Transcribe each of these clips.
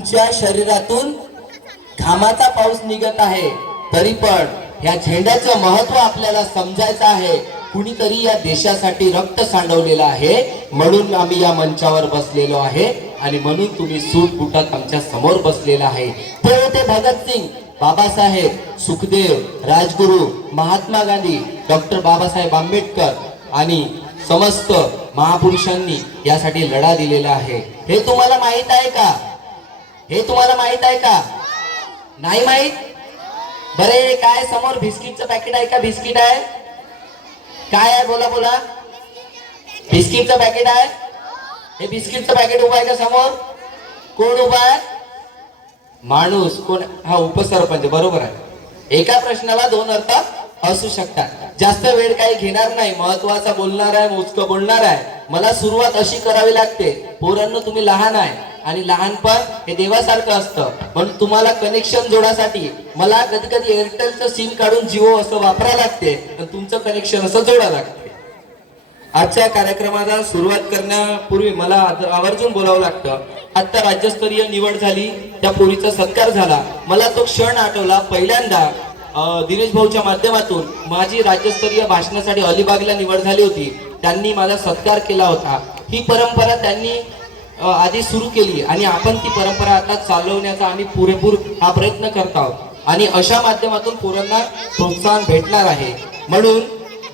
तुमच्या शरीरातून घामाचा पाऊस निघत आहे. तरी पण या झेंड्याचं महत्त्व आपल्याला समजायचं आहे. कुणीतरी या देशासाठी रक्त सांडवलेलं आहे. म्हणून आम्ही या मंचावर बसलेलो आहे. आणि म्हणून तुम्ही सूट बुटात आमच्यासमोर बसलेला आहे. ते होते भगतसिंग बाबासाहेब सुखदेव राजगुरू महात्मा गांधी डॉक्टर बाबासाहेब आंबेडकर आणि समस्त महापुरुषांनी यासाठी लढा दिलेला आहे. हे तुम्हाला माहीत आहे का? हे तुम्हाला माहीत आहे का? नाही माहीत? बरे काय समोर बिस्किटचं पॅकेट आहे का? बिस्किट आहे? काय आहे? बोला बोला. बिस्किटचं पॅकेट आहे? हे बिस्किटचं पॅकेट उभं आहे का समोर? कोण उभा आहे? माणूस. कोण? हा उपसरपंच. बरोबर आहे. एका प्रश्नाला दोन अर्थ असू शकतात. जास्त वेळ काही घेणार नाही. महत्त्वाचा बोलणार आहे मोजकं बोलणार आहे. मला सुरुवात अशी करावी लागते. पोरांनो तुम्ही लहान आहे. आणि लहानपण हे देवासारखं असतं. म्हणून तुम्हाला कनेक्शन जोडासाठी मला कधी कधी एअरटेलचं सिम काढून जिओ असं वापरावं लागते आणि तुमचं कनेक्शन असं जोडा लागते. आजच्या कार्यक्रमाला सुरुवात करण्यापूर्वी मला आवर्जून बोलावं लागतं. आता राज्यस्तरीय निवड झाली त्या पोरीचा सत्कार झाला. मला तो क्षण आठवला पहिल्यांदा दिनेश भाऊच्या माध्यमातून माझी राज्यस्तरीय भाषणासाठी अलिबागला निवड झाली होती. त्यांनी माझा सत्कार केला होता. ही परंपरा त्यांनी आधी सुरू केली आणि आपण ती परंपरा आता चालवण्याचा आम्ही पुरेपूर हा प्रयत्न करत आहोत. आणि अशा माध्यमातून पोरांना प्रोत्साहन भेटणार आहे. म्हणून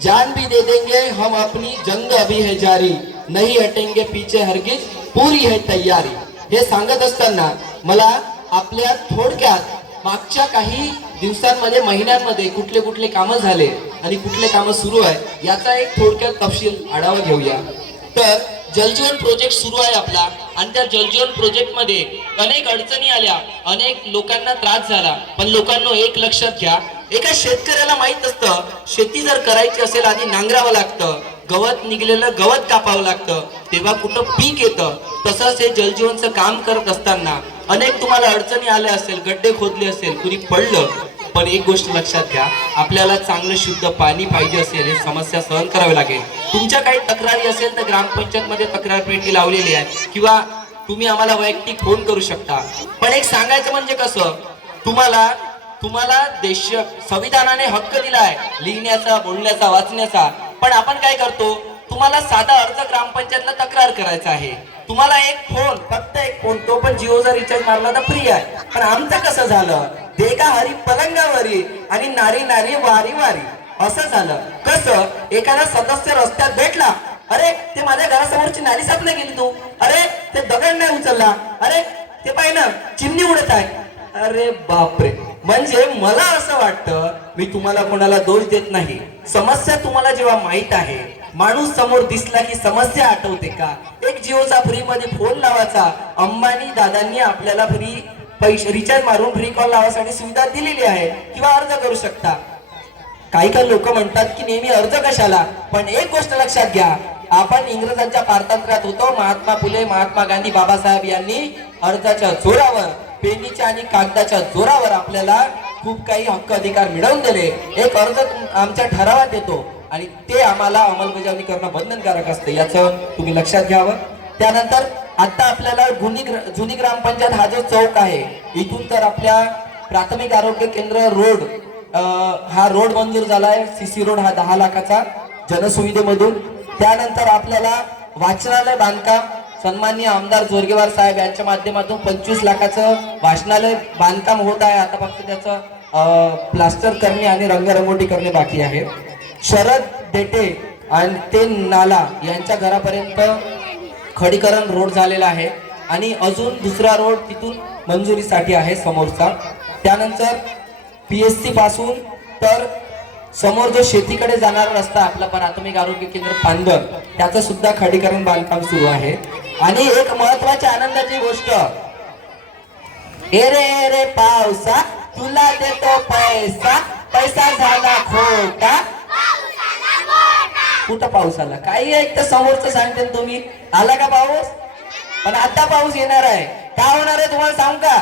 जान भी दे देंगे हम अपनी जंग अभी है जारी. नहीं हटेंगे पीछे हरगिज पूरी है तयारी. हे सांगत असताना मला आपल्या थोडक्यात मागच्या काही दिवसांमध्ये महिन्यांमध्ये कुठले कुठले कामं झाले आणि कुठले कामं सुरू आहे याचा एक थोडक्यात तपशील आढावा घेऊया. तर जलजीवन प्रोजेक्ट सुरू आहे आपला. आणि त्या जलजीवन प्रोजेक्टमध्ये अनेक अडचणी आल्या. अनेक लोकांना त्रास झाला. पण लोकांना एक लक्षात घ्या. एका शेतकऱ्याला माहीत असतं शेती जर करायची असेल आधी नांगरावं लागतं. गवत निघलेलं गवत कापावं लागतं. तेव्हा कुठं पीक येतं? तसंच हे जलजीवनचं काम करत असताना अनेक तुम्हाला अडचणी आल्या असेल गड्डे खोदले असेल कुणी पडलं पण एक गोष्ट लक्षात घ्या आपल्याला चांगलं शुद्ध पाणी पाहिजे असेल हे समस्या सहन करावी लागेल. तुमच्या काही तक्रारी असेल तर ग्रामपंचायत मध्ये तक्रार पेटी लावलेली आहे किंवा तुम्ही आम्हाला वैयक्तिक फोन करू शकता. पण एक सांगायचं म्हणजे कसं तुम्हाला तुम्हाला देश संविधानाने हक्क दिलाय लिहिण्याचा बोलण्याचा वाचण्याचा. पण आपण काय करतो तुम्हाला साधा अर्ज ग्रामपंचायतला तक्रार करायचा आहे. तुम्हाला एक फोन फक्त एक फोन तो पण जिओचा रिचार्ज मारला तर फ्री आहे. पण आमचं कसं झालं? देगा हरी पलंगावरी आणि नारी नारी वारी वारी. असं झालं. कसं? एखादा सदस्य रस्त्यात भेटला. अरे ते माझ्या घरासमोरची नाली साफ नाही गेली तू. अरे ते दगड नाही उचलला. अरे ते पाहि ना चिमणी उडत आहे. अरे बापरे. म्हणजे मला असं वाटतं मी तुम्हाला कोणाला दोष देत नाही. समस्या तुम्हाला जेव्हा माहीत आहे माणूस समोर दिसला की समस्या आठवते का? एक जिओचा फ्रीमध्ये फोन लावायचा. अंबानी दादांनी आपल्याला फ्री पैसे रिचार्ज मारून फ्री कॉल लावासाठी सुविधा दिलेली आहे. किंवा अर्ज करू शकता. काही काही लोक म्हणतात की नेहमी अर्ज कशाला? पण एक गोष्ट लक्षात घ्या. आपण इंग्रजांच्या पारतंत्र्यात होतो. महात्मा फुले महात्मा गांधी बाबासाहेब यांनी अर्जाच्या जोरावर पेनीच्या आणि कागदाच्या जोरावर आपल्याला खूप काही हक्क अधिकार मिळवून दिले. एक अर्ज तुम- आमच्या ठरावात येतो. आणि ते आम्हाला अंमलबजावणी करणं बंधनकारक असतं. याचं तुम्ही लक्षात घ्यावं. त्यानंतर आता आपल्याला जुनी जुनी ग्रामपंचायत हा जो चौक आहे इथून तर आपल्या प्राथमिक आरोग्य केंद्र रोड हा रोड मंजूर झालाय. सीसी रोड हा दहा लाखाचा जनसुविधेमधून. त्यानंतर आपल्याला वाचनालय बांधकाम सन्माननीय आमदार जोरगेवार साहेब यांच्या माध्यमातून पंचवीस लाखाचं वाचनालय बांधकाम होत आहे. आता फक्त त्याचं प्लास्टर करणे आणि रंगरंगोटी करणे बाकी आहे. शरद देटे आणि ते नाला यांच्या घरापर्यंत खडीकरण रोड झालेला आहे. आणि अजून दुसरा रोड तिथून मंजुरीसाठी आहे समोरचा. त्यानंतर पी एस सी पासून तर समोर जो शेतीकडे जाणारा रस्ता आपला प्राथमिक आरोग्य केंद्र पांदर त्याचं सुद्धा खडीकरण बांधकाम सुरू आहे. आणि एक महत्वाची आनंदाची गोष्ट ए रे ए रे पावसा तुला देतो पैसा. पैसा झाला खोटा. कुठं पाऊस आला? काही एक तर समोरचं सांगते तुम्ही. आला का पाऊस? पण आता पाऊस येणार आहे. काय होणार आहे तुम्हाला सांगू का?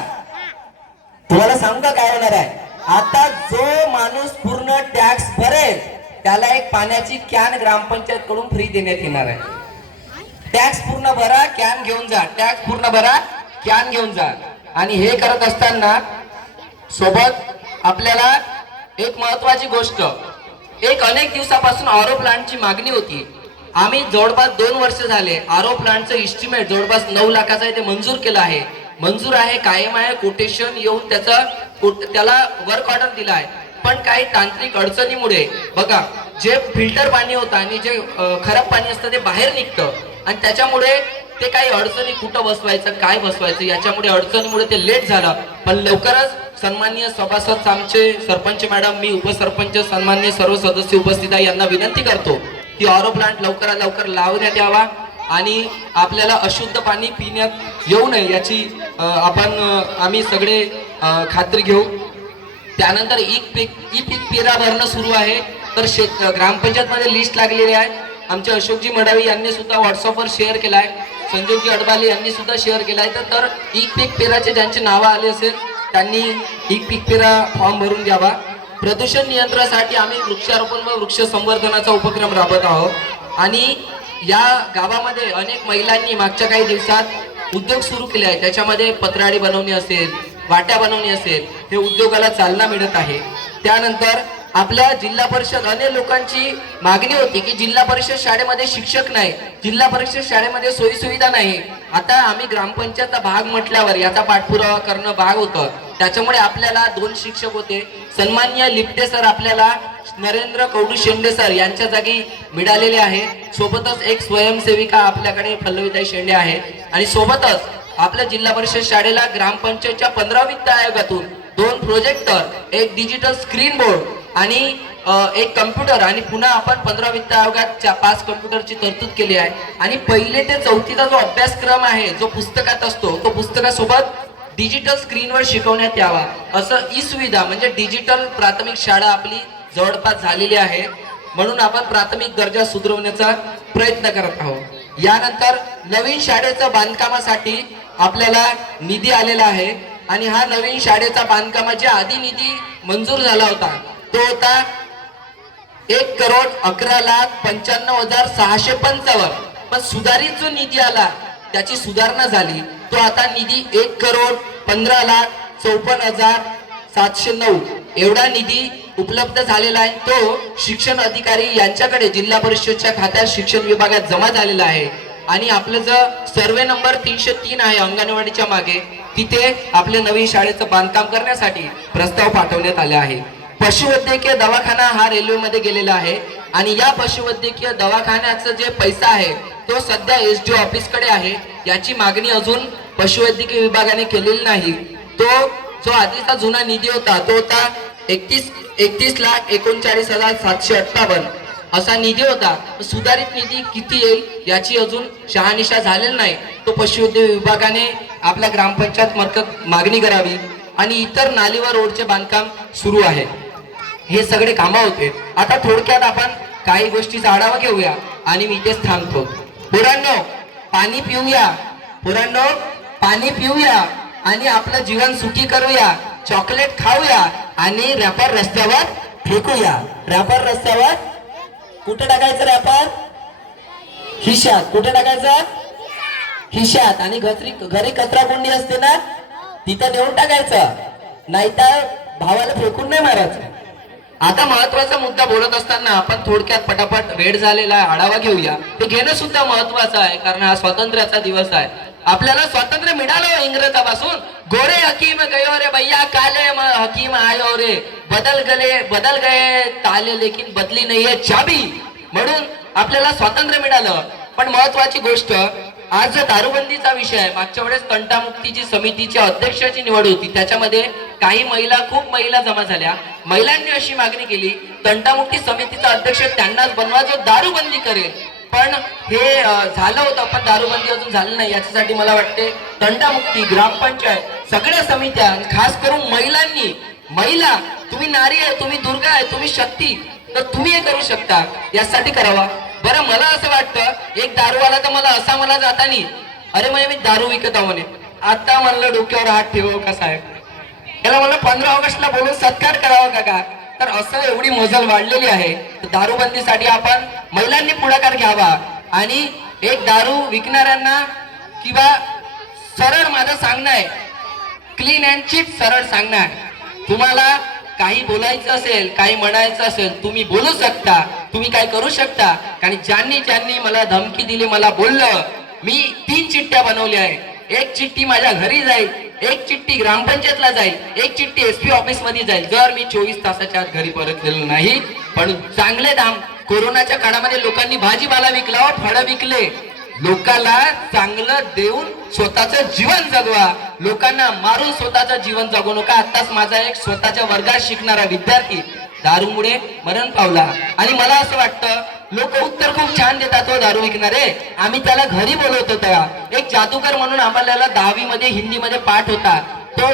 तुम्हाला सांगू का काय होणार आहे? आता जो माणूस पूर्ण टॅक्स भरेल त्याला एक पाण्याची कॅन ग्रामपंचायत कडून फ्री देण्यात येणार आहे. टॅक्स पूर्ण भरा कॅन घेऊन जा. टॅक्स पूर्ण भरा कॅन घेऊन जा. आणि हे करत असताना सोबत आपल्याला एक महत्वाची गोष्ट. एक अनेक दिवसापासून आरो प्लांटची मागणी होती. आम्ही जवळपास दोन वर्ष झाले आरो प्लांटचं इस्टिमेट जवळपास नऊ लाखाचं आहे ते मंजूर केलं आहे. मंजूर आहे कायम आहे कोटेशन येऊन त्याचा कोट- त्याला वर्क ऑर्डर दिला आहे. पण काही तांत्रिक अडचणीमुळे बघा जे फिल्टर पाणी होतं आणि जे खराब पाणी असतं ते बाहेर निघतं. आणि त्याच्यामुळे ते काही अडचणी कुठं बसवायचं काय बसवायचं याच्यामुळे अडचणीमुळे ते लेट झालं. पण लवकरच सन्माननीय सभासद आमचे सरपंच मॅडम मी उपसरपंच सन्माननीय सर्व सदस्य उपस्थित आहे यांना विनंती करतो की ऑरो प्लांट लवकरात लवकर लावण्यात यावा आणि आपल्याला अशुद्ध पाणी पिण्यात येऊ नये याची आपण आम्ही सगळे खात्री घेऊ. त्यानंतर ई पीक ई पीक पेरा भरणं सुरू आहे. तर शेत ग्रामपंचायतमध्ये लिस्ट लागलेली आहे. आमचे अशोकजी मडावी यांनी सुद्धा व्हॉट्सअपवर शेअर केलाय. संजोगजी अडबाले यांनी सुद्धा शेअर केलाय. तर तर ई पीक पेराचे ज्यांचे नावं आले असेल त्यांनी ई पीक पेरा फॉर्म भरून घ्यावा. प्रदूषण नियंत्रणासाठी आम्ही वृक्षारोपण व वृक्ष संवर्धनाचा उपक्रम राबवत आहोत. आणि या गावामध्ये अनेक महिलांनी मागच्या काही दिवसात उद्योग सुरू केले आहे त्याच्यामध्ये पत्राडी बनवणे असेल वाट्या बनवणे असेल हे उद्योगाला चालना मिळत आहे. त्यानंतर आपल्या जिल्हा परिषद अनेक लोकांची मागणी होती की जिल्हा परिषद शाळेमध्ये शिक्षक नाही जिल्हा परिषद शाळेमध्ये सोयी सुविधा नाही. आता आम्ही ग्रामपंचायतचा भाग म्हटल्यावर याचा पाठपुरावा करणं भाग होतं. त्याच्यामुळे आपल्याला दोन शिक्षक होते. सन्मान्य लिपटे सर आपल्याला नरेंद्र कौडू शेंडे सर यांच्या जागी मिळालेले आहे. सोबतच एक स्वयंसेविका आपल्याकडे पल्लवीताई शेंडे आहे. आणि सोबतच आपल्या जिल्हा परिषद शाळेला ग्रामपंचायतच्या पंधरा वित्त आयोगातून दोन प्रोजेक्टर एक डिजिटल स्क्रीन बोर्ड आणि एक कम्प्युटर आणि पुन्हा आपण पंधरा वित्त आयोगात पाच कम्प्युटरची तरतूद केली आहे. आणि पहिले ते चौथीचा जो अभ्यासक्रम आहे जो पुस्तकात असतो तो पुस्तकासोबत डिजिटल स्क्रीनवर शिकवण्यात यावा. असं ई सुविधा म्हणजे डिजिटल प्राथमिक शाळा आपली जवळपास झालेली आहे. म्हणून आपण प्राथमिक दर्जा सुधारवण्याचा प्रयत्न करत आहोत. यानंतर नवीन शाळेच्या बांधकामासाठी आपल्याला निधी आलेला आहे. आणि हा नवीन शाळेचा बांधकामाच्या आधी निधी मंजूर झाला होता. तो होता एक करोड अकरा लाख पंच्याण्णव हजार सहाशे पंचावन्न. पण सुधारित जो निधी आला त्याची सुधारणा झाली. तो आता निधी एक करोड पंधरा लाख चौपन्न हजार सातशे नऊ. एवढा निधी उपलब्ध झालेला आहे. तो शिक्षण अधिकारी यांच्याकडे जिल्हा परिषदच्या खात्यात शिक्षण विभागात जमा झालेला आहे. आणि आपलं जो सर्वे नंबर तीनशे तीन आहे अंगणवाडीच्या मागे तिथे आपल्या नवीन शाळेचं बांधकाम करण्यासाठी प्रस्ताव पाठवण्यात आले आहे. पशुवैद्यकीय दवाखाना हा रेल्वेमध्ये गेलेला आहे. आणि या पशुवैद्यकीय दवाखान्याचा जे पैसा आहे तो सध्या एस डी ओ ऑफिसकडे आहे. याची मागणी अजून पशुवैद्यकीय विभागाने केलेली नाही. तो जो आधीचा जुना निधी होता तो होता एकतीस एकतीस लाख एकोणचाळीस हजार सातशे अठ्ठावन्न. असा निधी होता. सुधारित निधी किती येईल याची अजून शहानिशा झालेली नाही. तो पशुवैद्यकीय विभागाने आपल्या ग्रामपंचायत मार्फत मागणी करावी. आणि इतर नालीवर रोडचे बांधकाम सुरू आहे. हे सगळे कामं होते. आता थोडक्यात आपण काही गोष्टीचा आढावा घेऊया आणि मी इथेच थांबतो. पुरांनो पाणी पिऊया. पुरांनो पाणी पिऊया आणि आपलं जीवन सुखी करूया. चॉकलेट खाऊया आणि रॅपर रस्त्यावर फेकूया. रॅपर रस्त्यावर कुठे टाकायचं रॅपर? खिशात. कुठे टाकायचं? खिशात. आणि घरी घरी कचरा कुंडी असते ना तिथं नेऊन टाकायचं. नाहीतर भावाला फेकून नाही मारायचं. आता महत्त्वाचा मुद्दा बोलत असताना आपण थोडक्यात पटापट वेळ झालेला आहे आढावा घेऊया. ते घेणं सुद्धा महत्वाचं आहे कारण हा स्वातंत्र्याचा दिवस आहे. आपल्याला स्वातंत्र्य मिळालं हो इंग्रजापासून. गोरे हकीम गयो रे भैया काले हकीम आयो रे. बदल गले बदल गए ताले लेकिन बदली नाहीये चाबी. म्हणून आपल्याला स्वातंत्र्य मिळालं. पण महत्वाची गोष्ट आज जो दारूबंदीचा विषय आहे मागच्या वेळेस तंटामुक्तीची समितीची अध्यक्षाची निवड होती त्याच्यामध्ये काही महिला खूप महिला जमा झाल्या. महिलांनी अशी मागणी केली तंटामुक्ती समितीचा अध्यक्ष त्यांनाच बनवा जो दारूबंदी करेल. पण हे झालं होतं पण दारूबंदी अजून झालं नाही याच्यासाठी मला वाटते तंटामुक्ती ग्रामपंचायत सगळ्या समित्या खास करून महिलांनी महिला तुम्ही नारी आहे तुम्ही दुर्गा आहे तुम्ही शक्ती तर तुम्ही हे करू शकता यासाठी करावा. बरं मला असं वाटतं एक दारूवाला तर मला असा मला जातानी अरे म्हणजे मी दारू विकत आहो म्हणे. आता म्हणलं डोक्यावर हात ठेव कसा आहे त्याला मला पंधरा ऑगस्टला बोलून सत्कार करावा का का? तर असं एवढी मजल वाढलेली आहे तर दारूबंदीसाठी आपण महिलांनी पुढाकार घ्यावा. आणि एक दारू विकणाऱ्यांना किंवा सरळ माझं सांगणं आहे क्लीन अँड चीप सरळ सांगणार तुम्हाला काही बोलायचं असेल काही म्हणायचं असेल तुम्ही बोलू शकता तुम्ही काय करू शकता. कारण ज्यांनी ज्यांनी मला धमकी दिली मला बोललं मी तीन चिठ्ठ्या बनवल्या आहे एक चिठ्ठी माझ्या घरी जाईल एक चिठ्ठी ग्रामपंचायतला जाईल एक चिठ्ठी एस पी ऑफिसमध्ये जाईल. जर मी चोवीस तासाच्या आत घरी परतलेलो नाही पण चांगले दाम कोरोनाच्या काळामध्ये लोकांनी भाजीपाला विकला व फळं विकले लोकाला चांगलं देऊन स्वतःचं जीवन जगवा. लोकांना मारून स्वतःचं जीवन जगू नका. आताच माझा एक स्वतःच्या वर्गात शिकणारा विद्यार्थी दारूमुळे मरण पावला. आणि मला असं वाटतं लोक उत्तर खूप छान देतात हो दारू विकणारे. आम्ही त्याला घरी बोलवत होता एक जादूगर म्हणून आम्हाला दहावी मध्ये हिंदी मध्ये पाठ होता. तो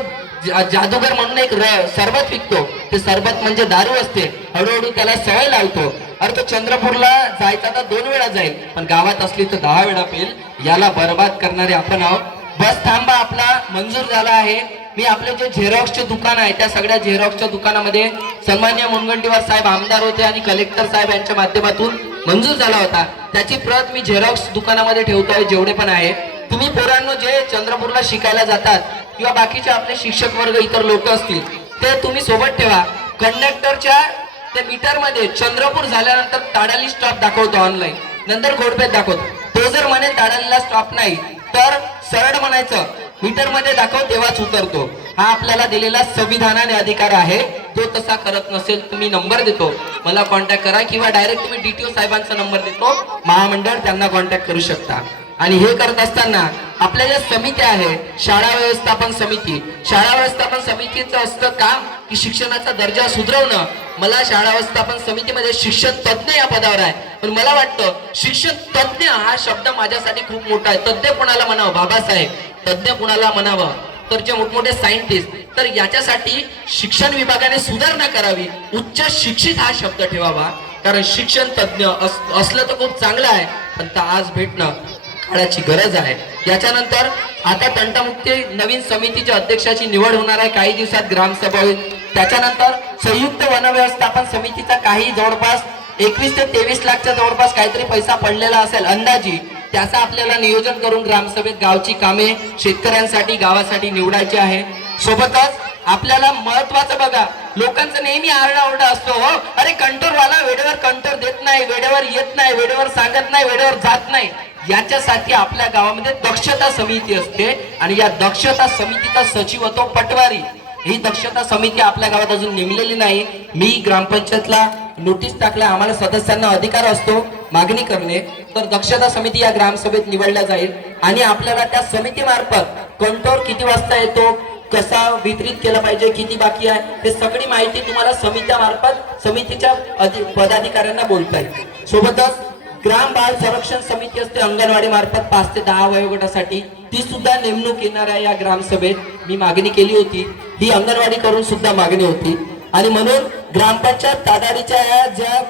जादूगर म्हणून एक सरबत विकतो. ते सरबत म्हणजे दारू असते. हळूहळू त्याला सवय लावतो. अरे तो चंद्रपूरला जायचा तर दोन वेळा जाईल पण गावात असली तर दहा वेळा पेल. याला बर्बाद करणारे आपण आहोत. बस थांबा आपला मंजूर झाला आहे. मी आपले जे झेरॉक्सचे दुकान आहे त्या सगळ्या झेरॉक्सच्या दुकानामध्ये सन्मान्य मुनगंटीवार साहेब आमदार होते आणि कलेक्टर साहेब यांच्या माध्यमातून मंजूर झाला होता. त्याची प्रत मी झेरॉक्स दुकानामध्ये ठेवतोय जेवढे पण आहे. तुम्ही पोरांनो जे चंद्रपूरला शिकायला जातात किंवा बाकीचे आपले शिक्षक वर्ग इतर लोक असतील ते तुम्ही सोबत ठेवा. कंडक्टरच्या ते मीटरमध्ये चंद्रपूर झाल्यानंतर ताडाली स्टॉप दाखवतो ऑनलाईन नंतर घोडपेत दाखवतो. तो जर म्हणे ताडालीला स्टॉप नाही तर सरळ म्हणायचं मीटरमध्ये दाखव तेव्हाच उतरतो. हा आपल्याला दिलेला संविधानाने अधिकार आहे. तो तसा करत नसेल तुम्ही नंबर देतो. मला कॉन्टॅक्ट करा किंवा डायरेक्ट तुम्ही डीटीओ साहेबांचा नंबर देतो. महामंडळ त्यांना कॉन्टॅक्ट करू शकता. आणि हे करत असताना आपल्या ज्या समित्या आहे शाळा व्यवस्थापन समिती. शाळा व्यवस्थापन समितीचं असतं काम की शिक्षणाचा दर्जा सुधारवणं. मला शाळा व्यवस्थापन समितीमध्ये शिक्षण तज्ज्ञ या पदावर आहे. पण मला वाटतं शिक्षण तज्ज्ञ हा शब्द माझ्यासाठी खूप मोठा आहे. तज्ज्ञ कोणाला म्हणावं? बाबासाहेब. तज्ज्ञ कोणाला म्हणावं? तर जे मोठमोठे सायंटिस्ट तर याच्यासाठी शिक्षण विभागाने सुधारणा करावी. उच्च शिक्षित हा शब्द ठेवावा. कारण शिक्षण तज्ज्ञ अस- असलं तर खूप चांगलं आहे. पण तर आज भेटणं काळाची गरज आहे. याच्यानंतर आता तंटामुक्ती नवीन समितीच्या अध्यक्षाची निवड होणार आहे. काही दिवसात ग्रामसभा होईल. त्याच्यानंतर संयुक्त वन व्यवस्थापन समितीचा काही जवळपास एकवीस ते तेवीस लाखच्या जवळपास काहीतरी पैसा पडलेला असेल अंदाजी. त्याचा आपल्याला नियोजन करून ग्रामसभेत गावची कामे शेतकऱ्यांसाठी गावासाठी निवडायची आहे. सोबतच आपल्याला महत्वाचं बघा लोकांचं नेहमी आरडाओरडा असतो हो. अरे कंटोरवाला वेळेवर कंटोर देत नाही वेळेवर येत नाही वेळेवर सांगत नाही वेळेवर जात नाही. याच्यासाठी आपल्या गावामध्ये दक्षता समिती असते आणि या दक्षता समितीचा सचिव होतो पटवारी. ही दक्षता समिती आपल्या गावात अजून नेमलेली नाही. मी ग्रामपंचायतला नोटीस टाकल्या आम्हाला सदस्यांना अधिकार असतो मागणी करणे. तर दक्षता समिती या ग्रामसभेत निवडल्या जाईल. आणि आपल्याला त्या समितीमार्फत कंटोर किती वाजता येतो कसा वितरित केला पाहिजे किती बाकी आहे हे सगळी माहिती तुम्हाला समित्यामार्फत समितीच्या पदाधिकाऱ्यांना बोलता येईल. सोबतच ग्राम बाल संरक्षण समिती असते अंगणवाडी मार्फत पाच ते दहा वयोगटासाठी. ती सुद्धा नेमणूक येणार आहे या ग्रामसभेत मी मागणी केली होती. ही अंगणवाडी करून सुद्धा मागणी होती. आणि म्हणून ग्रामपंचायत तादाडीच्या या ज्या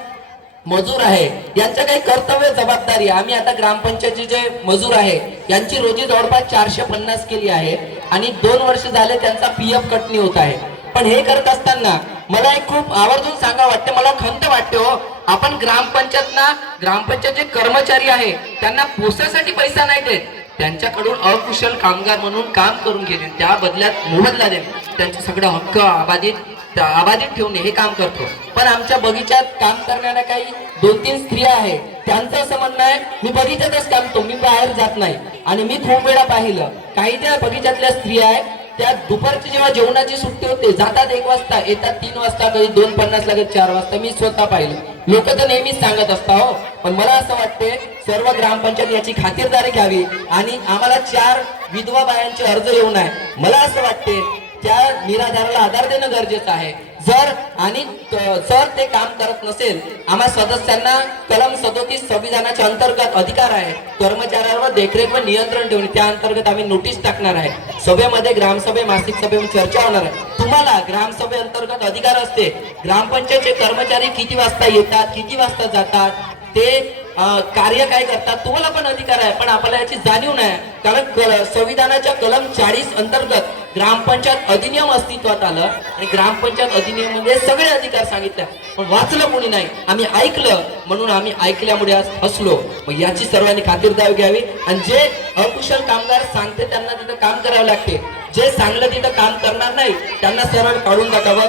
मजूर आहे यांचं काही कर्तव्य जबाबदारी आम्ही आता ग्रामपंचायतचे जे मजूर आहे यांची रोजी जवळपास चारशे पन्नास केली आहे. आणि दोन वर्ष झाले त्यांचा पी एफ कटणी होत आहे. पण हे करत असताना मला एक खूप आवर्जून सांगा वाटते. मला खंत वाटते हो. आपण ग्रामपंचायतना ग्रामपंचायत जे कर्मचारी आहे त्यांना पोसासाठी पैसा नाही देत. त्यांच्याकडून अकुशल कामगार म्हणून काम करून घेणे त्या बदल्यात मोबदला देणे. त्यांचे सगळे हक्क अबाधित अबाधित ठेवणे हे काम करतो. पण आमच्या बगीच्यात काम करणाऱ्या काही दोन तीन स्त्रिया आहेत त्यांचं असं म्हणणं आहे मी बगीच्यातच काम करतो. मी बाहेर जात नाही. आणि मी खूप वेळा पाहिलं. काही त्या बगीच्यातल्या स्त्रिया आहेत त्या दुपारची जेव्हा जेवणाची सुट्टी होते जातात एक वाजता येतात तीन वाजता कधी दोन पन्नास लागत चार वाजता. मी स्वतः पाहिलं. लोक तर नेहमीच सांगत असता हो. पण मला असं वाटते सर्व ग्रामपंचायत याची खातिरदारी घ्यावी आणि आम्हाला चार विधवा बायांचे अर्ज येऊन आहे मला असं वाटते त्या निराधाराला आधार देणं गरजेचं आहे. जर आणि जर ते काम करत नसेल आम्हा सदस्यांना कलम सदोतीस संविधानाच्या अंतर्गत अधिकार आहे. कर्मचाऱ्यांवर देखरेख व नियंत्रण ठेवणे त्या अंतर्गत आम्ही नोटीस टाकणार आहे. सभेमध्ये ग्रामसभे मासिक सभेमध्ये चर्चा होणार आहे. तुम्हाला ग्रामसभे अंतर्गत अधिकार असते. ग्रामपंचायतचे कर्मचारी किती वाजता येतात किती वाजता जातात ते कार्य काय करतात तुम्हाला पण अधिकार आहे. पण आपल्याला याची जाणीव नाही. कारण संविधानाच्या कलम चाळीस अंतर्गत ग्रामपंचायत अधिनियम अस्तित्वात आलं आणि ग्रामपंचायत अधिनियममध्ये सगळे अधिकार सांगितले. पण वाचलं कोणी नाही. आम्ही ऐकलं. म्हणून आम्ही ऐकल्यामुळे आज हसलो. मग याची सर्वांनी खातिरदारी घ्यावी. आणि जे अकुशल कामगार सांगते त्यांना तिथं काम करावं लागते. जे चांगलं तिथं काम करणार नाही त्यांना सरळ काढून टाकावं.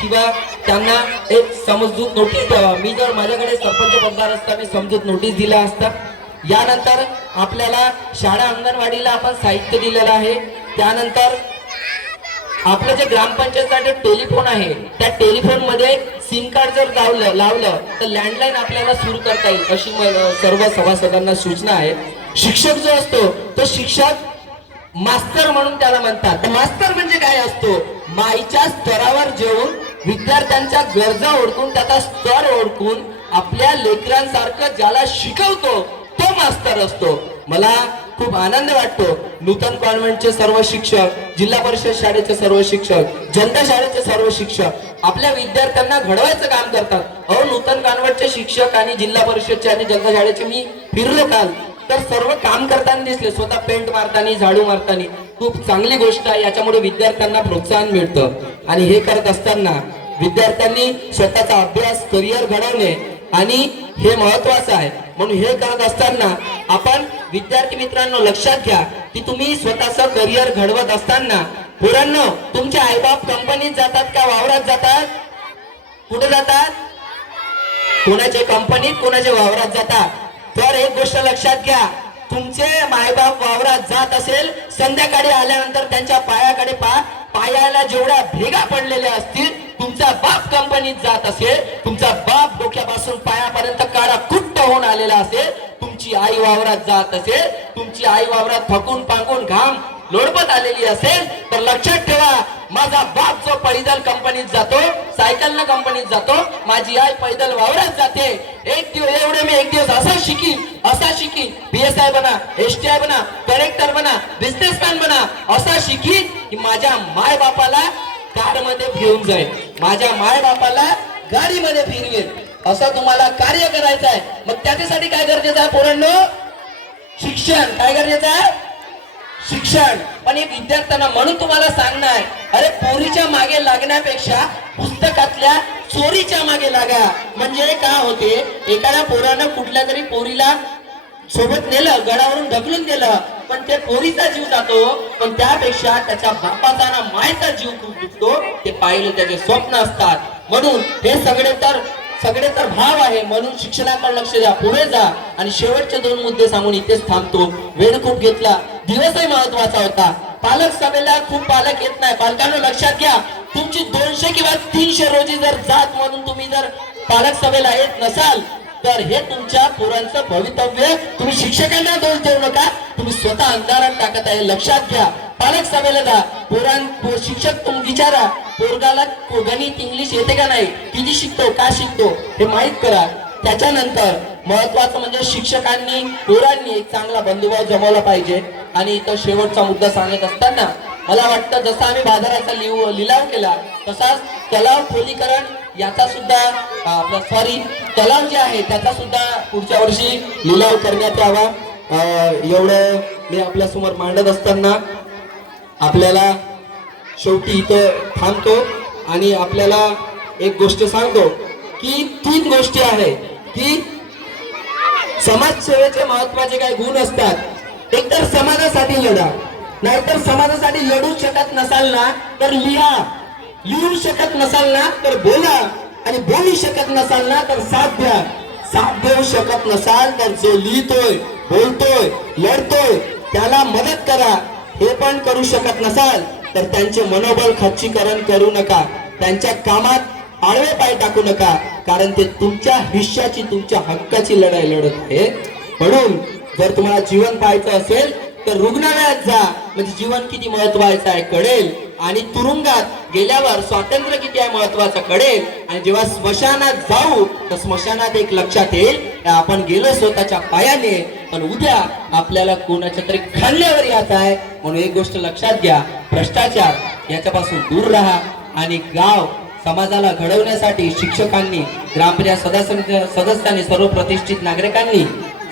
किंवा त्यांना एक समजूत नोटीस द्यावा. मी जर माझ्याकडे सरपंच पदभार असता मी समजूत नोटीस दिला असता यानंतर आपल्याला शाळा अंगणवाडीला आपण साहित्य दिलेलं आहे. त्यानंतर आपलं जे ग्रामपंचायतसाठी टेलिफोन आहे त्या टेलिफोनमध्ये सिम कार्ड जर लावलं लावलं तर लँडलाईन आपल्याला सुरू करता येईल अशी सर्व सभासदांना सूचना आहे. शिक्षक जो असतो तो शिक्षक मास्तर म्हणून त्याला म्हणतात. तर मास्तर म्हणजे काय असतो? माईच्या स्तरावर जेवून विद्यार्थ्यांच्या गरजा ओळखून त्याचा स्तर ओळखून आपल्या लेकरांसारखं ज्याला शिकवतो तो मास्तर असतो. मला खूप आनंद वाटतो. नूतन कॉन्व्हेंटचे सर्व शिक्षक जिल्हा परिषद शाळेचे सर्व शिक्षक जनता शाळेचे सर्व शिक्षक आपल्या विद्यार्थ्यांना घडवायचं काम करतात. अहो नूतन कॉन्व्हेंटचे शिक्षक आणि जिल्हा परिषदचे आणि जनता शाळेचे मी फिरलो काल. तर सर्व काम करताना दिसले. स्वतः पेंट मारताना झाडू मारताना. खूप चांगली गोष्ट आहे. याच्यामुळे विद्यार्थ्यांना प्रोत्साहन मिळतं. आणि हे करत असताना विद्यार्थ्यांनी स्वतःचा अभ्यास करिअर घडवणे आणि हे महत्वाचं आहे. म्हणून हे करत असताना आपण विद्यार्थी मित्रांनो लक्षात घ्या की तुम्ही स्वतःचं करिअर घडवत असताना पुरांनो तुमचे आईबाप कंपनीत जातात का वावरात जातात? कुठे जातात? कोणाच्या कंपनीत कोणाच्या वावरात जातात? तर एक गोष्ट लक्षात घ्या तुमचे मायबाप वावरात जात असेल संध्याकाळी आल्यानंतर त्यांच्या पायाकडे पा पायाला जेवढ्या भेगा पडलेल्या असतील तुमचा बाप कंपनीत जात असेल तुमचा बाप डोक्यापासून पायापर्यंत काळा कुट्ट होऊन आलेला असेल तुमची आई वावरात जात असेल तुमची आई वावरात थकून पांगून घाम लोडपत आलेली असेल तर लक्षात ठेवा माझा बाप जो पैदल कंपनीत जातो सायकलनं कंपनीत जातो माझी आई पैदल वावरात जाते. एक दिवस एवढे मी एक दिवस असा शिकीन असा शिकीन पीएसआय बना एस टी आय बना कलेक्टर बना बिझनेसमॅन बना असा शिकीन की माझ्या माय बापाला कारमध्ये घेऊन जाईल. माझ्या माय बापाला गाडीमध्ये फिरवेल असं तुम्हाला कार्य करायचं आहे. मग त्याच्यासाठी काय गरजेचं आहे पोरांनो? शिक्षण. काय गरजेचं आहे? शिक्षण. पण हे विद्यार्थ्यांना म्हणून तुम्हाला सांगणार अरे पोरीच्या मागे लागण्यापेक्षा पुस्तकातल्या चोरीच्या मागे लागा. म्हणजे काय होते? एखाद्या पोरानं कुठल्या तरी पोरीला सोबत नेलं गडावरून ढकलून दिलं पण ते पोरीचा जीव जातो पण त्यापेक्षा त्याच्या बापाचा ना मायचा जीव खूप दुखतो ते पाहिलं त्याचे स्वप्न असतात. म्हणून हे सगळे तर सगळे तर भाव आहे म्हणून शिक्षणाकडे लक्ष द्या पुढे जा. आणि शेवटचे दोन मुद्दे सांगून इथेच थांबतो. वेळ खूप घेतला. दिवसही महत्त्वाचा होता. पालक सभेला खूप पालक येत नाही. पालकांना लक्षात घ्या तुमची दोनशे किंवा तीनशे रोजी जर जात म्हणून तुम्ही जर पालक सभेला येत नसाल तर हे तुमच्या पोरांचं भवितव्य तुम्ही शिक्षकांना दोष देऊ नका. तुम्ही स्वतः अंधारात टाकत आहे. लक्षात घ्या. पालक सभेला जा. पोरां शिक्षक तुम्ही विचारा पोरगाला गणित इंग्लिश येते का नाही? किती शिकतो का शिकतो? हे माहीत करा. त्याच्यानंतर महत्वाचं म्हणजे शिक्षकांनी पोरांनी एक चांगला बंधुभाव जमवला पाहिजे. आणि इथं शेवटचा मुद्दा सांगत असताना मला वाटतं जसं आम्ही बाजाराचा लिव लिलाव केला तसाच तलाव खोलीकरण याचा सुद्धा आपला सॉरी तलाव जे आहे त्याचा सुद्धा पुढच्या वर्षी लिलाव करण्यात यावा. एवढं मी आपल्यासमोर मांडत असताना आपल्याला शेवटी इथं थांबतो आणि आपल्याला एक गोष्ट सांगतो की तीन गोष्टी आहे की समाजसेवेचे महत्त्वाचे काही गुण असतात. एक तर समाजासाठी लढा. नाहीतर समाजासाठी लढू शकत नसाल ना तर लिहा. लिहू शकत नसाल ना तर बोला. आणि बोलू शकत नसाल ना तर साथ द्या. साथ देऊ शकत नसाल तर जो लिहितोय बोलतोय लढतोय त्याला मदत करा. हे पण करू शकत नसाल तर त्यांचे मनोबल खच्चीकरण करू नका. त्यांच्या कामात आडवे पाय टाकू नका कारण ते तुमच्या हिश्श्याची तुमच्या हक्काची लढाई लढत आहे म्हणून जर तुम्हाला जीवन पाहायचं असेल तर रुग्णालयात जा. म्हणजे जीवन किती महत्वाचं आहे कळेल. आणि तुरुंगात गेल्यावर स्वातंत्र्य किती आहे महत्वाचं कळेल. आणि जेव्हा स्मशानात जाऊ तर स्मशानात एक लक्षात येईल आपण गेलो स्वतःच्या पायाने पण उद्या आपल्याला कोणाच्या तरी खाल्ल्यावर यायचं आहे म्हणून एक गोष्ट लक्षात घ्या. भ्रष्टाचार याच्यापासून दूर राहा आणि गाव समाजाला घडवण्यासाठी शिक्षकांनी ग्रामपंचायत सदस्य सदस्यांनी सर्व प्रतिष्ठित नागरिकांनी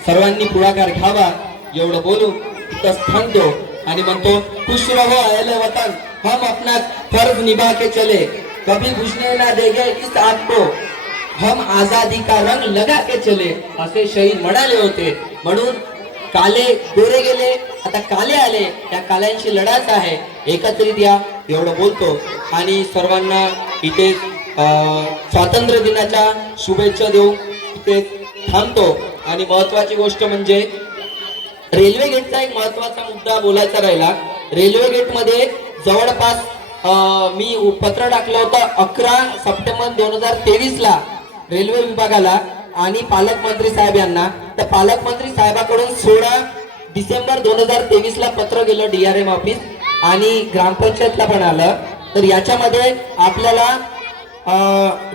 सर्वांनी पुढाकार घ्यावा. एवढं बोलू तिथंच थांबतो आणि म्हणतो खुश रहो अहले वतन. हम अपना फर्ज निभा के चले. कभी घुसने ना देंगे इस आपको हम आजादी का रंग लगा के चले असे शहीद म्हणाले होते. म्हणून काले गोरे गेले आता काले आले त्या काल्यांशी लढाच आहे. एकत्रित या एवढं बोलतो. आणि सर्वांना इथे स्वातंत्र्य दिनाच्या शुभेच्छा देऊ इथे थांबतो. आणि महत्वाची गोष्ट म्हणजे रेल्वे गेटचा एक महत्त्वाचा मुद्दा बोलायचा राहिला. रेल्वे गेटमध्ये जवळपास मी पत्र टाकलं होतं अकरा सप्टेंबर दोन हजार तेवीसला. रेल्वे विभागाला आणि पालकमंत्री साहेब यांना. तर पालकमंत्री साहेबाकडून सोळा डिसेंबर दोन हजार तेवीस ला पत्र गेलं डीआरएम ऑफिस आणि ग्रामपंचायतला पण आलं. तर याच्यामध्ये आपल्याला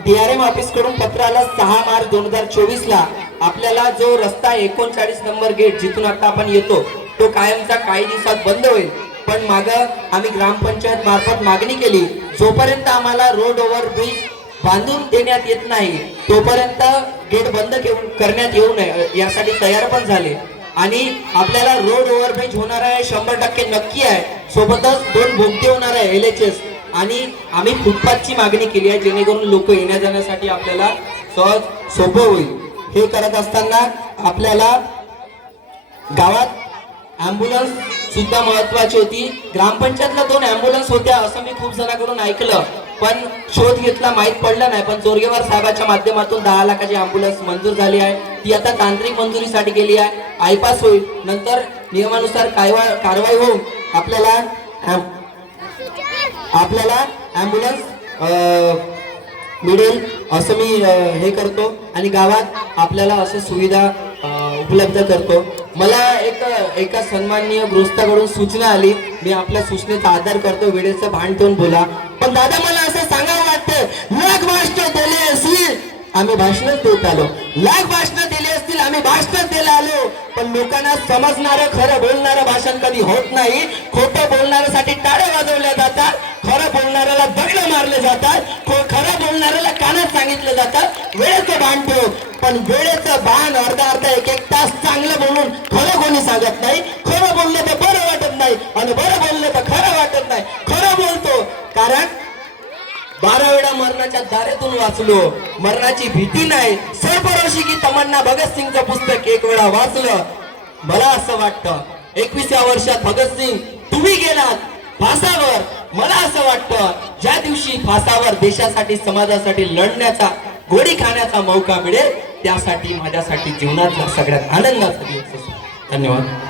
डीआरएम ऑफिसकडून पत्र आलं सहा मार्च दोन हजार चोवीस ला आपल्याला जो रस्ता एकोणचाळीस नंबर गेट जिथून आता आपण येतो तो कायमचा काही दिवसात बंद होईल. पण माग आम्ही ग्रामपंचायत मार्फत मागणी केली. जोपर्यंत आम्हाला रोड ओव्हर ब्रिज बांधून देण्यात येत नाही. तोपर्यंत गेट बंद करण्यात येऊ नये. यासाठी तयार पण झाले. आणि आपल्याला रोड ओव्हरब्रिज होणार आहे शंभर टक्के नक्की आहे. सोबतच दोन भोगते होणार आहे एल एच एस आणि आम्ही फुटपाथची मागणी केली आहे जेणेकरून लोक येण्या जाण्यासाठी आपल्याला सहज सोपं होईल. हे करत असताना आपल्याला गावात ॲम्ब्युलन्स सुद्धा महत्वाची होती. ग्रामपंचायतला दोन ॲम्ब्युलन्स होत्या असं मी खूप जणांकडून ऐकलं. पण शोध घेतला माहीत पडलं नाही. पण जोरगेवार साहेबाच्या माध्यमातून दहा लाखाची अँब्युलन्स मंजूर झाली आहे. ती आता तांत्रिक मंजुरीसाठी गेली आहे. आयपास होईल. नंतर नियमानुसार कारवाई कारवाई होऊन आपल्याला आपल्याला अँब्युलन्स मिळेल असं मी हे करतो. आणि गावात आपल्याला असे सुविधा उपलब्ध करतो. मला एक एका सन्माननीय गृहस्थाकडून सूचना आली. मी आपल्या सूचनेचा आदर करतो. वेळेचं भान ठेवून बोला. पण दादा मला असं सांगावं वाटतं लाख भाषण दिले असतील आम्ही भाषणच देत आलो. लाख भाषण दिली असतील आम्ही भाषणच द्यायला आलो. पण लोकांना समजणारं खरं बोलणारं भाषण कधी होत नाही. खोटं बोलणाऱ्यासाठी टाळ्या वाजवल्या जातात. खरं बोलणाऱ्याला दगड मारले जातात. खरं बोलणाऱ्याला कानात सांगितलं जातात वेळेचं भान ठेव. पण वेळेचं भान अर्धा अर्धा एक एक तास चांगलं सांगत नाही. खरं बोललं तर बरं वाटत नाही आणि बरं बोललं तर खरं वाटत नाही. खरं बोलतो. कारण बारा वेळा मरणाच्या दारेतून वाचलो. मरणाची भीती नाही. सरपरोशी की तमन्ना भगतसिंगचं पुस्तक एक वेळा वाचलं. मला असं वाटतं एकविसव्या वर्षात भगतसिंग तुम्ही गेलात फासावर. मला असं वाटतं ज्या दिवशी फासावर देशासाठी समाजासाठी लढण्याचा गोडी खाण्याचा मौका मिळेल त्यासाठी माझ्यासाठी जीवनातला सगळ्यात आनंदाचा दिवस असेल. धन्यवाद.